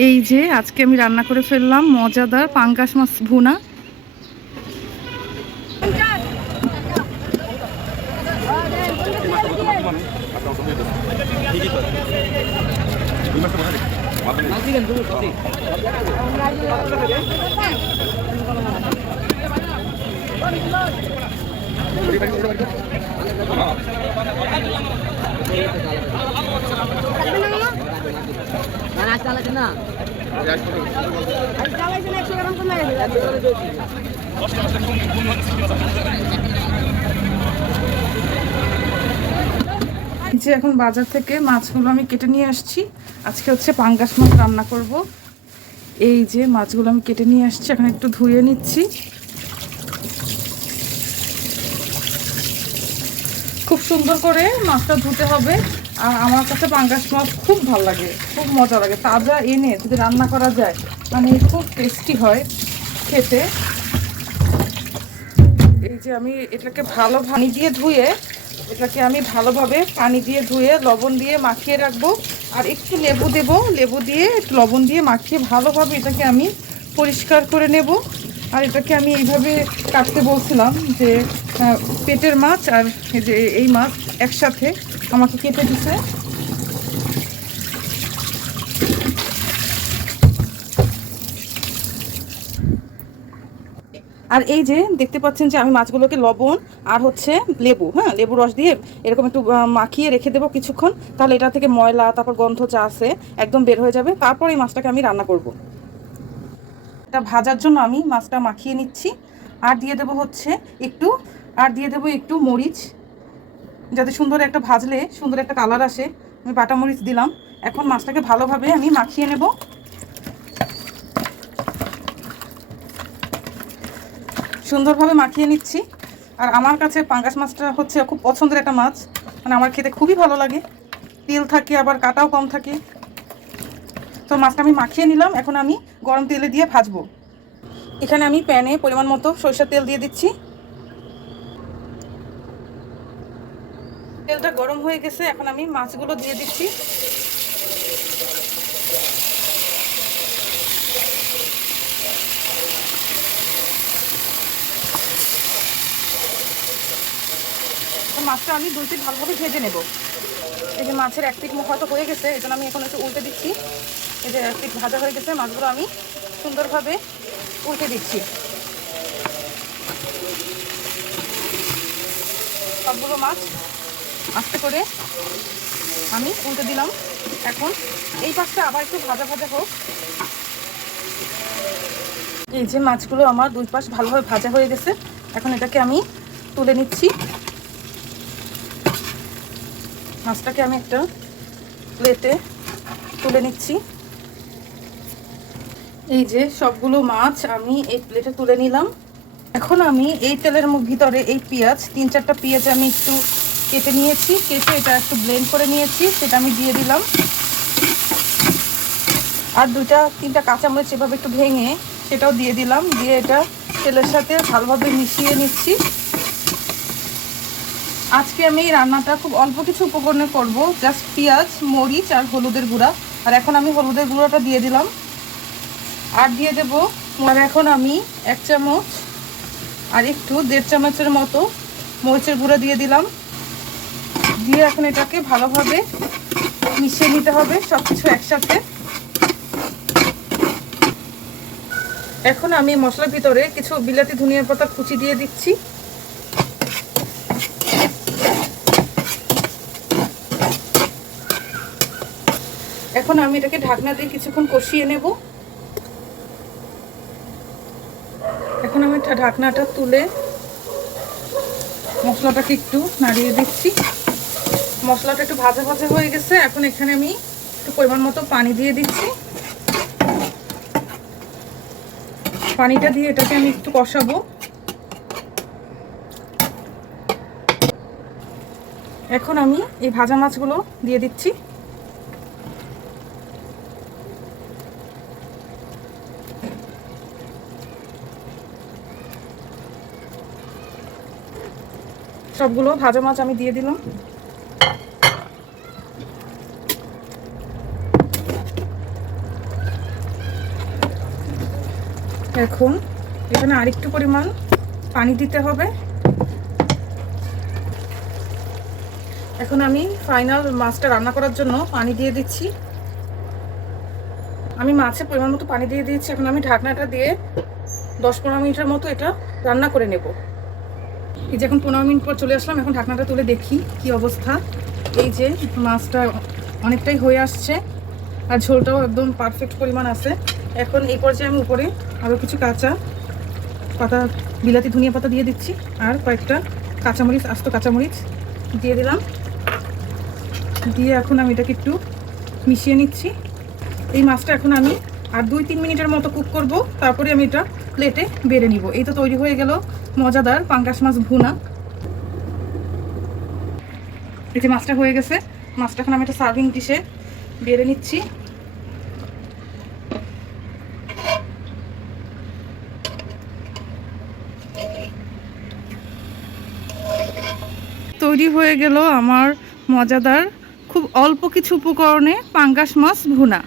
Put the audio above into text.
এই যে আজকে আমি রান্না করে ফেললাম মজাদার পাঙ্গাস মাছ ভুনা। যে এখন বাজার থেকে মাছগুলো আমি কেটে নিয়ে আসছি। আজকে হচ্ছে পাঙ্গাস মাছ রান্না করব। এই যে মাছগুলো আমি কেটে নিয়ে আসছি, এখন একটু ধুয়ে নিচ্ছি। খুব সুন্দর করে মাছটা ধুতে হবে। আর আমার কাছে পাঙ্গাস মাছ খুব ভালো লাগে, খুব মজা লাগে। তাজা এনে যদি রান্না করা যায় মানে খুব টেস্টি হয় খেতে। এই যে আমি এটাকে ভালো পানি দিয়ে ধুয়ে পানি দিয়ে ধুয়ে লবণ দিয়ে মাখিয়ে রাখবো। আর একটু লেবু দেব, লেবু দিয়ে একটু লবণ দিয়ে মাখিয়ে ভালোভাবে এটাকে আমি পরিষ্কার করে নেব। আর এটাকে আমি এইভাবে কাটতে বলছিলাম যে পেটের মাছ আর এই মাছ একসাথে আমাকে কেটে দিছে। আর এই যে দেখতে পাচ্ছেন যে আমি মাছগুলোকে লবণ আর হচ্ছে লেবু, লেবু রস দিয়ে এরকম একটু মাখিয়ে রেখে দেবো কিছুক্ষণ। তাহলে এটা থেকে ময়লা তারপর গন্ধ যা আছে একদম বের হয়ে যাবে। তারপর এই মাছটাকে আমি রান্না করব। এটা ভাজার জন্য আমি মাছটা মাখিয়ে নিচ্ছি। আর দিয়ে দেবো একটু মরিচ, যাতে সুন্দর একটা ভাজলে সুন্দর একটা কালার আসে। আমি বাটা মরিচ দিলাম। এখন মাছটাকে ভালোভাবে আমি মাখিয়ে নেব। সুন্দরভাবে মাখিয়ে নিচ্ছি। আর আমার কাছে পাঙ্গাস মাছটা হচ্ছে খুব পছন্দের একটা মাছ, মানে আমার খেতে খুবই ভালো লাগে। তেল থাকে আবার কাটাও কম থাকে। তো মাছটা আমি মাখিয়ে নিলাম। এখন আমি গরম তেলে দিয়ে ভাজবো। এখানে আমি প্যানে পরিমাণ মতো সরিষার তেল দিয়ে দিচ্ছি। তেলটা গরম হয়ে গেছে, এখন আমি মাছগুলো দিয়ে দিচ্ছি। মাছটা আমি 2 পিঠ ভালোভাবে ভেজে নেব। এই যে মাছের এক পিঠ মুখ হয়তো হয়ে গেছে, এই জন্য আমি এখন একটু উল্টে দিচ্ছি। এই যে এক পিঠ ভাজা হয়ে গেছে, মাছগুলো আমি সুন্দরভাবে উল্টে দিচ্ছি। সবগুলো মাছ আস্তে করে আমি উল্টে দিলাম। এখন এই পাশটা আবার একটু ভাজা ভাজা হোক। এই যে মাছগুলো আমার 2 পাশ ভালোভাবে ভাজা হয়ে গেছে, এখন এটাকে আমি তুলে নিচ্ছি। মাছটাকে আমি একটা প্লেটে তুলে নিচ্ছি। এই যে সবগুলো মাছ আমি এই প্লেটে তুলে নিলাম। এখন আমি এই তেলের ভিতরে এই পেঁয়াজ 3-4টা পেঁয়াজ আমি একটু কেটে নিয়েছি, কেটে এটা একটু ব্লেন্ড করে নিয়েছি, সেটা আমি দিয়ে দিলাম। আর 2-3টা কাঁচামরিচ এভাবে একটু ভেঙে সেটাও দিয়ে দিলাম। দিয়ে এটা তেলের সাথে ভালোভাবে মিশিয়ে নিচ্ছি। আজকে আমি এই রান্নাটা খুব অল্প কিছু উপকরণে করব, জাস্ট পেঁয়াজ, মরিচ আর হলুদের গুঁড়া। আর এখন আমি হলুদের গুঁড়োটা দিয়ে দিলাম। আর দিয়ে দেবো, আর এখন আমি 1 চামচ আর একটু 1.5 চামচের মতো মরিচের গুঁড়া দিয়ে দিলাম। দিয়ে এখন এটাকে ভালোভাবে মিশিয়ে নিতে হবে সব কিছু একসাথে। এখন আমি মশলার ভিতরে কিছু বিলাতি ধনিয়া পাতা কুচি দিয়ে দিচ্ছি। এখন আমি এটাকে ঢাকনা দিয়ে কিছুক্ষণ কষিয়ে নেব। এখন আমি ঢাকনাটা তুলে মশলাটাকে একটু নাড়িয়ে দিচ্ছি। মশলাটা একটু ভাজা ভাজা হয়ে গেছে, এখন এখানে আমি একটু পরিমাণ মতো পানি দিয়ে দিচ্ছি। পানিটা দিয়ে এটাকে আমি একটু কষাবো। এখন আমি এই ভাজা মাছগুলো দিয়ে দিচ্ছি। সবগুলো ভাজা মাছ আমি দিয়ে দিলাম। এখন এখানে আরেকটু পরিমাণ পানি দিতে হবে। এখন আমি ফাইনাল মাছটা রান্না করার জন্য পানি দিয়ে দিচ্ছি। আমি মাছে পরিমাণ মতো পানি দিয়ে দিয়েছি। এখন আমি ঢাকনাটা দিয়ে 10-15 মিনিটের মতো এটা রান্না করে নেব। এই যে এখন 15 মিনিট পর চলে আসলাম। এখন ঢাকনাটা তুলে দেখি কি অবস্থা। এই যে মাছটা অনেকটাই হয়ে আসছে আর ঝোলটাও একদম পারফেক্ট পরিমাণ আছে। এখন এই পর্যায়ে আমি উপরে আরও কিছু কাঁচা পাতা, বিলাতি ধনিয়া পাতা দিয়ে দিচ্ছি আর কয়েকটা কাঁচামরিচ, আস্ত কাঁচামরিচ দিয়ে দিলাম। দিয়ে এখন আমি এটাকে একটু মিশিয়ে নিচ্ছি। এই মাছটা এখন আমি আর 2-3 মিনিটের মতো কুক করব, তারপরে আমি এটা প্লেটে বেড়ে নিব। এই তো তৈরি হয়ে গেল মজাদার পাঙ্গাস মাছ ভুনা। এই যে মাছটা হয়ে গেছে। মাছটা এখন আমি একটা সার্ভিং ডিশে বেড়ে নিচ্ছি। তৈরি হয়ে গেল আমার মজাদার খুব অল্প কিছু উপকরণে পাঙ্গাস মাছ ভুনা।